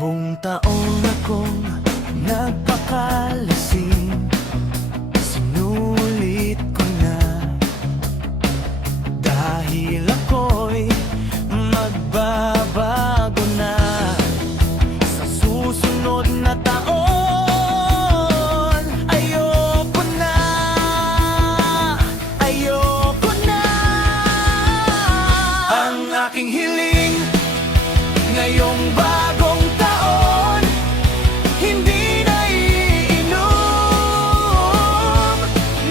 Buong taon akong nagpakalasing, sinulit ko na, dahil ako'y magbabago na. Sa susunod na taon, ayoko na, ayoko na. Ang aking hiling ngayong bagong taon, hindi na iinom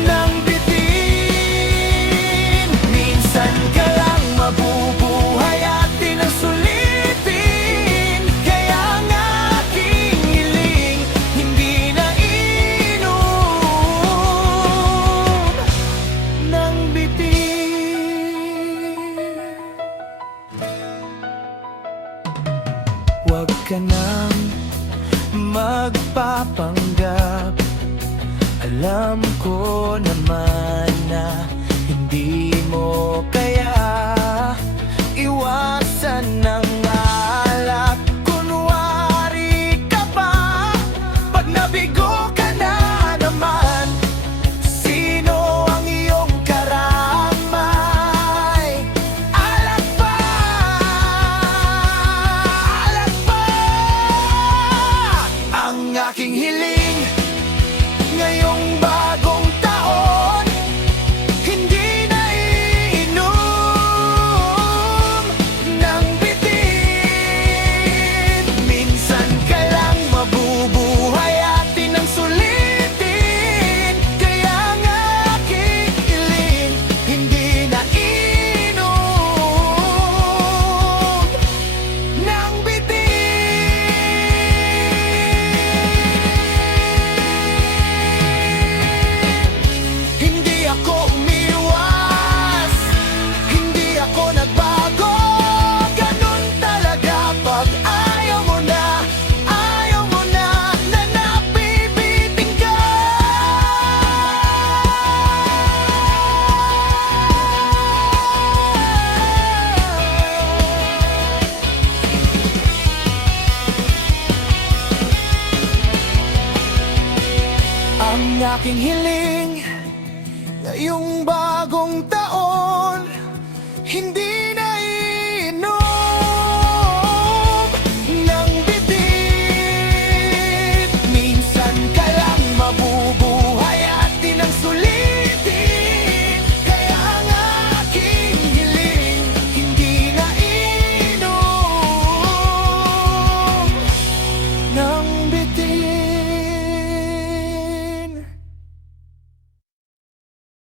ng bitin. Minsan ka lang mabubuhay at di na sulitin, kaya ang aking hiling hindi na iinom ng bitin. Huwag ka nang magpapanggap, alam ko naman na hindi mo kaya iwasan ng alak. Kunwari ka pa, pag nabigo ka na naman, sino ang iyong karamay? Alak pa, alak pa. Ang aking hiling ngayong bagong taon, hindi na iinom ng bitin. Minsan ka lang mabubuhay at di nang sulitin, kaya ang aking hiling hindi na iinom ng bitin. Hindi ako umiwas, hindi ako nagbago. Ganun talaga pag ayaw mo na napipiting ka. Ang aking hiling ngayong bagong taon, hindi na